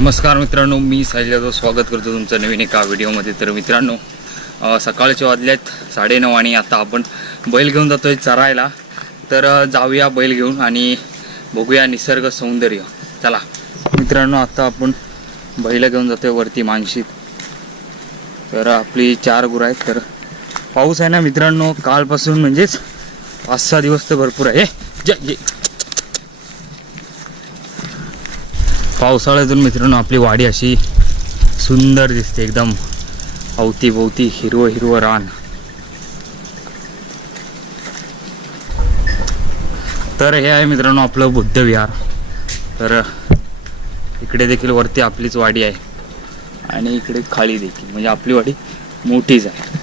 नमस्कार मित्रांनो मी साहिल्याचं स्वागत करतो तुमचं नवीन एका व्हिडिओमध्ये. तर मित्रांनो अ, सकाळचे वाजलेत साडेनऊ आणि आता आपण बैल घेऊन जातोय चरायला. तर जाऊया बैल घेऊन आणि बघूया निसर्ग सौंदर्य. चला मित्रांनो आता आपण बैल घेऊन जातोय वरती मानशीत. तर आपली चार गुरं आहेत. तर पाऊस आहे ना मित्रांनो कालपासून म्हणजेच पाच सहा दिवस तर भरपूर आहे. जय जय. पावसाळ्यातून मित्रांनो आपली वाडी अशी सुंदर दिसते एकदम अवतीभोवती हिरवं हिरवं रान. तर हे आहे मित्रांनो आपलं बुद्ध विहार. तर इकडे देखील वरती आपलीच वाडी आहे. आणि इकडे खाली देखील म्हणजे आपली वाडी मोठीच आहे.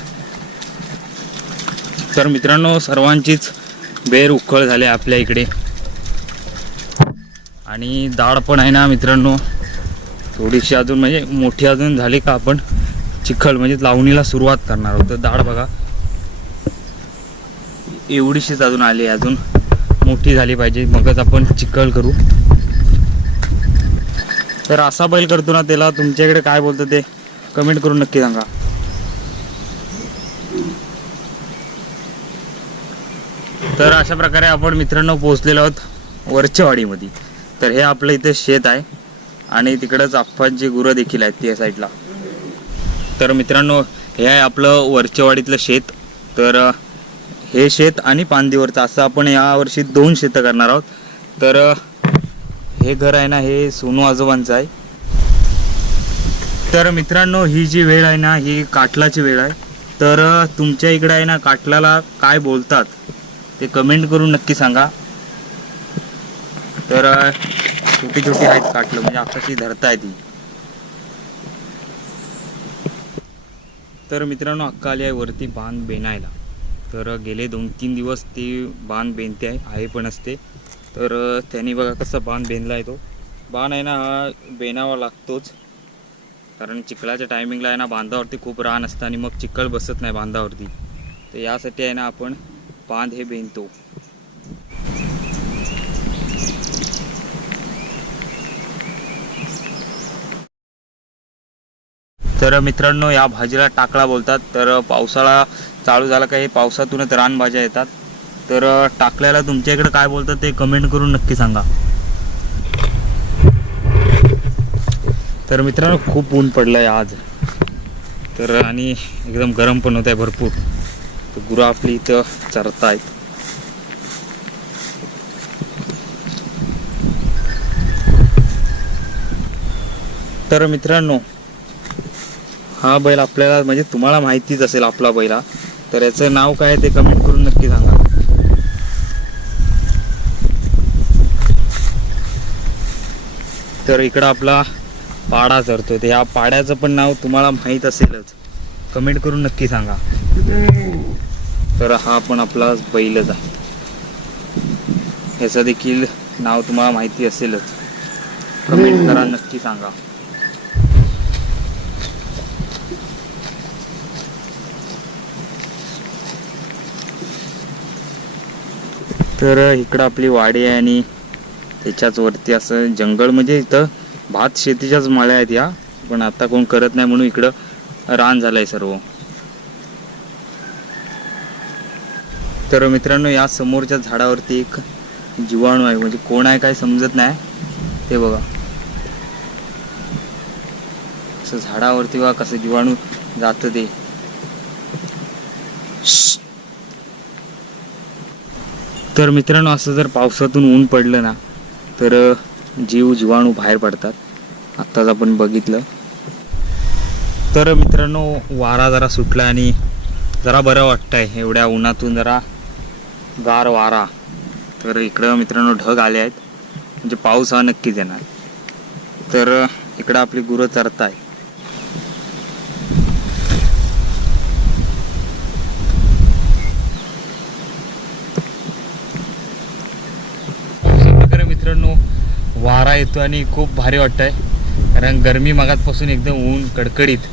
तर मित्रांनो सर्वांचीच बेर उखळ झाली आहे आपल्या इकडे. आणि डाळ पण आहे ना मित्रांनो. थोडीशी अजून म्हणजे मोठी अजून झाली का आपण चिखल म्हणजे लावणीला सुरुवात करणार आहोत. तर बघा. एवढीशीच अजून आली आहे अजून. मोठी झाली पाहिजे. मगच आपण चिखल करू. तर असा बैल करतो ना त्याला. तुमच्याकडे काय बोलतं ते कमेंट करून नक्की सांगा. तर अशा प्रकारे आपण मित्रांनो पोहोचलेलो आहोत वरच्या वाडीमध्ये. तर हे आपलं इथे शेत आहे. आणि तिकडंच आप्पांची गुरं देखील आहेत त्या साईडला तर मित्रांनो हे आहे आपलं वरचेवाडीतलं शेत. तर हे शेत आणि पांदीवरचं असं आपण यावर्षी दोन शेतं करणार आहोत. तर हे घर आहे ना हे सोनू आजोबांचं आहे. तर मित्रांनो ही जी वेळ आहे ना ही काटलाची वेळ आहे. तर तुमच्या इकडं आहे ना काटलाला काय बोलतात ते कमेंट करून नक्की सांगा. तर छोटी छोटी आहेत काटलं म्हणजे आताशी धरता ती. तर मित्रांनो अक्का आली आहे वरती बांध बेनायला तर गेले दोन तीन दिवस ती बांध बेनते आहे आहे पण असते. तर त्याने त्यांनी बघा कसा बांध बेनला आहे तो. बाण आहे ना हा बेनावा लागतोच. कारण चिखलाच्या टायमिंगला आहे ना बांधावरती खूप रान असतं आणि मग चिखल बसत नाही बांधावरती. तर यासाठी आहे ना आपण बांध हे बेनतो तर मित्रांनो या भाजीला टाकळा बोलतात. तर पावसाळा चालू झाला का हे पावसातूनच रानभाज्या येतात. तर टाकल्याला तुमच्या इकडे काय बोलतात ते कमेंट करून नक्की सांगा. तर मित्रांनो खूप ऊन पडलं आहे आज. तर आणि एकदम गरम पण होत आहे भरपूर. तर गुरं आपली इथं चरतायत. तर मित्रांनो हा बैल आपल्याला म्हणजे तुम्हाला माहितीच असेल आपला बैला. तर याचं नाव काय आहे ते कमेंट करून नक्की सांगा. तर इकडं आपला पाडा चरतोय ते या पाड्याचं पण नाव तुम्हाला माहीत असेलच. कमेंट करून नक्की सांगा. तर हा पण आपला बैलच आहे. याचं देखील नाव तुम्हाला माहिती असेलच. कमेंट करा नक्की सांगा. तर इकडं आपली वाडी आहे आणि त्याच्याच वरती असं जंगल म्हणजे इथं भात शेतीच्याच माळ्या आहेत या पण आता कोण करत नाही म्हणून इकडं रान झालंय सर्व. तर मित्रांनो या समोरच्या झाडावरती एक जीवाणू आहे म्हणजे कोण आहे काय समजत नाही. ते बघा. असं झाडावरती बघा कसं जीवाणू जातं ते. तर मित्रांनो असं जर पावसातून ऊन पडलं ना तर जीव जीवाणू बाहेर पडतात. आत्ताच आपण बघितलं. तर मित्रांनो वारा जरा सुटला आणि जरा बरं वाटतंय. एवढ्या उन्हातून जरा गार वारा. तर इकडं मित्रांनो ढग आले आहेत. म्हणजे पाऊस हा नक्कीच येणार. तर इकडं आपली गुरं चरताय अशा प्रकारे मित्रांनो वारा येतो आणि खूप भारी वाटतंय. कारण गरमी मागातपासून एकदम ऊन कडकडीत.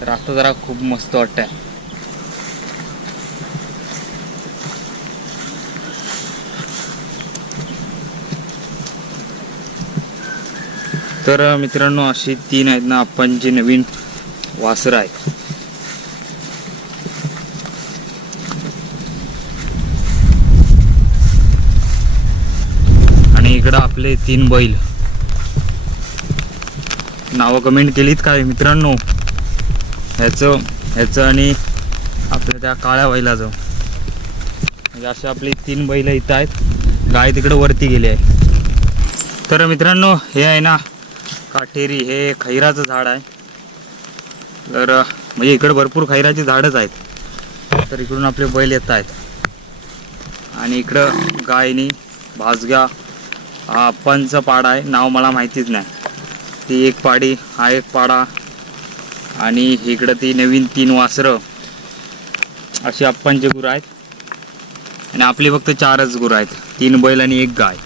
तर आता जरा खूप मस्त वाटतंय. तर मित्रांनो अशी तीन आहेत ना आपण जी नवीन वासरं आहेत. आणि इकडं आपले तीन बैल. नावं कमेंट केलीत काय मित्रांनो? ह्याचं ह्याचं आणि आपल्या त्या काळ्या बैलाचं. म्हणजे अशी आपली तीन बैल इथं आहेत. गाय तिकडं वरती गेली आहे. तर मित्रांनो हे आहे ना काटेरी हे खैराचं झाड आहे. तर म्हणजे इकडं भरपूर खैराची झाडच आहेत. तर इकडून आपले बैल येत आहेत. आणि इकडं गायनी भाजग्या हा पंच पाडा आहे. नाव मला माहितीच नाही. ती एक पाडी हा एक पाडा. आणि इकडं ती नवीन तीन वासरं. अशी अप्पांचे गुरं आहेत. आणि आपली फक्त चारच गुरं आहेत. तीन बैल आणि एक गाय.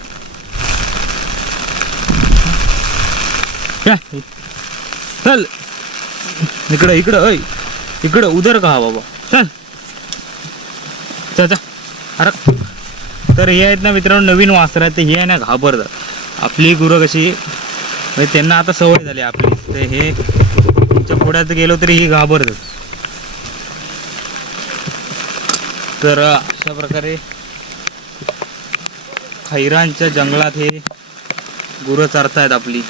चल. इकडं इकडं ऐ इकडं उदर का हा बाबा? चल. चल अरे. तर हे आहेत ना मित्रांनो नवीन वासर आहेत. ते हे आहे ना घाबरतात. आपली गुरं कशी म्हणजे त्यांना आता सवय झाली आपली. ते हे तुमच्या पुढ्यात गेलो तरी ही घाबरतात. तर अशा प्रकारे खैरांच्या जंगलात हे गुरं चरतायत आपली.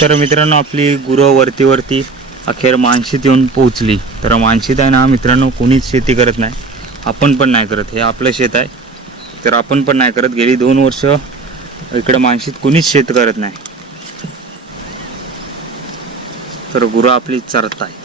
तर मित्रांनो आपली गुरं वरती वरती अखेर मानशीत येऊन पोहोचली. तर मानशीत आहे ना मित्रांनो कोणीच शेती करत नाही. आपण पण नाही करत. हे आपलं शेत आहे. तर आपण पण नाही करत. गेली दोन वर्ष इकडं मानशीत कोणीच शेत करत नाही. तर गुरं आपली चरत आहे.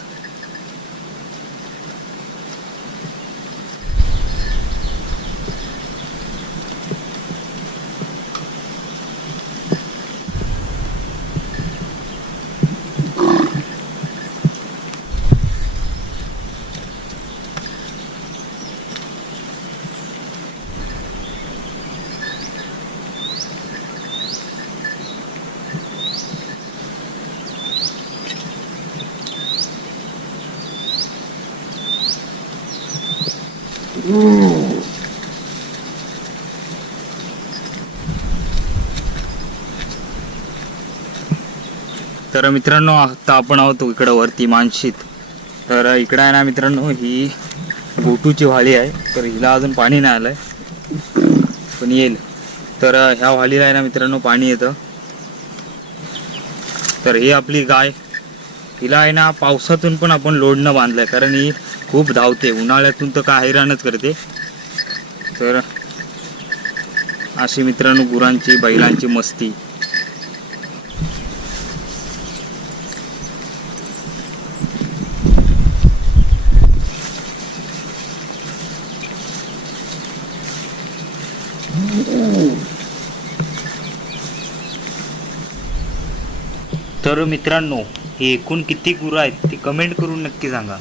तर मित्रांनो आता आपण आहोत इकडं वरती मानशीत. तर इकडं आहे ना मित्रांनो ही गोटूची व्हाळी आहे. तर हिला अजून पाणी नाही आलंय. पण येईल. तर ह्या व्हाळीला आहे ना मित्रांनो पाणी येतं. तर ही आपली गाय. हिला आहे ना पावसातून पण आपण लोडणं बांधलंय. कारण ही खूप धावते. उन्हाळ्यातून तर काय हैराणच करते. तर अशी मित्रांनो गुरांची बैलांची मस्ती. तर मित्रांनो हे एकूण किती गुरं आहेत ते कमेंट करून नक्की सांगा.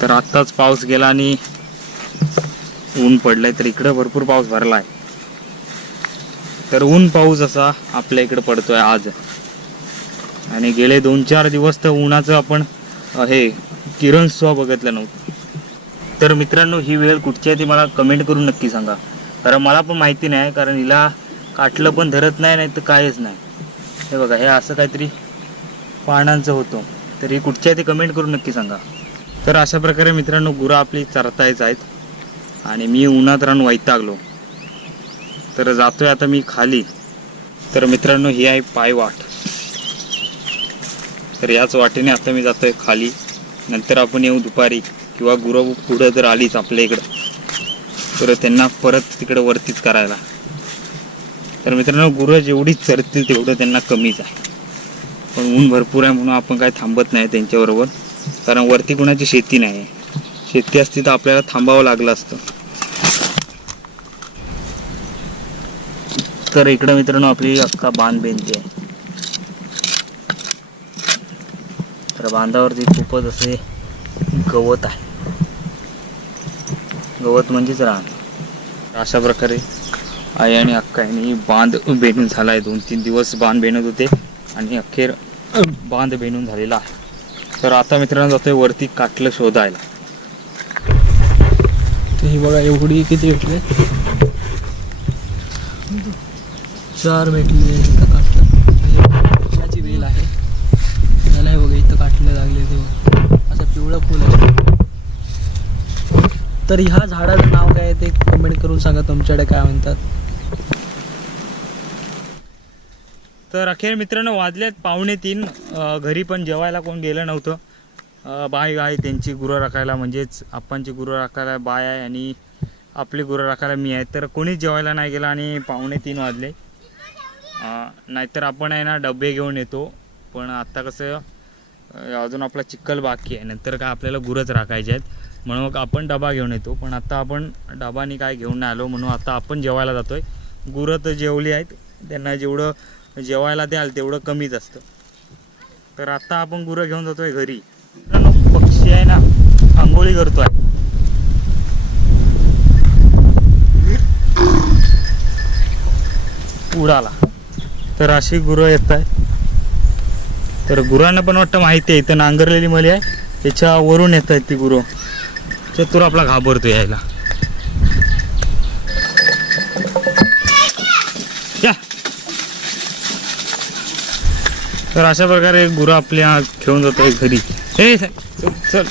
तर आत्ताच पाऊस गेला आणि ऊन पडलंय तर इकडं भरपूर पाऊस भरला आहे तर ऊन पाऊस असा आपल्या इकडं पडतोय आज. आणि गेले दोन चार दिवस तर उन्हाचं आपण हे किरण सुद्धा बघितलं नव्हतं. तर मित्रांनो ही वेळ कुठची आहे ती मला कमेंट करून नक्की सांगा. कारण मला पण माहिती नाही कारण हिला काटलं पण धरत नाही नाही तर काहीच नाही. हे बघा हे असं काहीतरी पानांचं होतं. तर ही कुठची आहे ते कमेंट करून नक्की सांगा. तर अशा प्रकारे मित्रांनो गुरं आपली चरतायच आहेत. आणि मी उन्हात राहून वैतागलो. तर जातोय आता मी खाली. तर मित्रांनो ही आहे पायवाट तर याच वाटेने आता मी जातोय खाली. नंतर आपण येऊ दुपारी. किंवा गुरं पुढं जर आलीच आपल्या इकडं तर त्यांना परत तिकडं वरतीच करायला. तर मित्रांनो गुरं जेवढी चरतील तेवढं त्यांना कमीच आहे. पण ऊन भरपूर आहे म्हणून आपण काय थांबत नाही त्यांच्याबरोबर. कारण वरती कुणाची शेती नाही. शेती असती तर आपल्याला थांबावं लागलं असतं. तर इकडं मित्रांनो आपली अख्खा बांध बेनती आहे. तर बांधावरती खूपच असे गवत आहे. गवत म्हणजेच रान. अशा प्रकारे आई आणि अक्का यांनी बांध बेणून झाला आहे दोन तीन दिवस बांध बेणत होते आणि अखेर बांध बेणून झालेला आहे. तर आता मित्रांनो जातोय वरती काटलं शोधायला. तर ही बघा एवढी किती भेटले? चार भेटले इथं काटलं याची वेल आहे त्याला हे बघा इथं काटलं लागले ते बघा. असं पिवळं फुल आहे तर ह्या झाडाचं नाव काय आहे ते कमेंट करून सांगा तुमच्याकडे काय म्हणतात? तर अखेर मित्रांनो वाजलेत पावणे तीन. घरी पण जेवायला कोण गेलं नव्हतं. बाय आहे त्यांची गुरं राखायला म्हणजेच आप्पांची गुरं राखायला बाय आहे आणि आपली गुरं राखायला मी आहे. तर कोणीच जेवायला नाही गेलं आणि पावणे तीन वाजले. नाहीतर आपण आहे ना डबे घेऊन येतो. पण आत्ता कसं अजून आपला चिखल बाकी आहे. नंतर काय आपल्याला गुरंच राखायचे आहेत. म्हणून मग आपण डबा घेऊन येतो. पण आता आपण डबानी काय घेऊन नाही आलो म्हणून आता आपण जेवायला जातोय. गुरं तर जेवली आहेत. त्यांना जेवढं जेवायला द्याल तेवढं कमीच असतं. तर आता आपण गुरं घेऊन जातोय घरी. पक्षी आहे ना आंघोळी करतो आहे उडाला. तर अशी गुरं येत आहे तर गुरांना पण वाटतं माहिती आहे इथं नांगरलेली मली आहे. त्याच्यावरून येत आहेत ती गुरं. चतुर आपला घाबरतो यायला. या. तर अशा प्रकारे गुरं आपल्या घेऊन जातोय घरी. ए चल चल.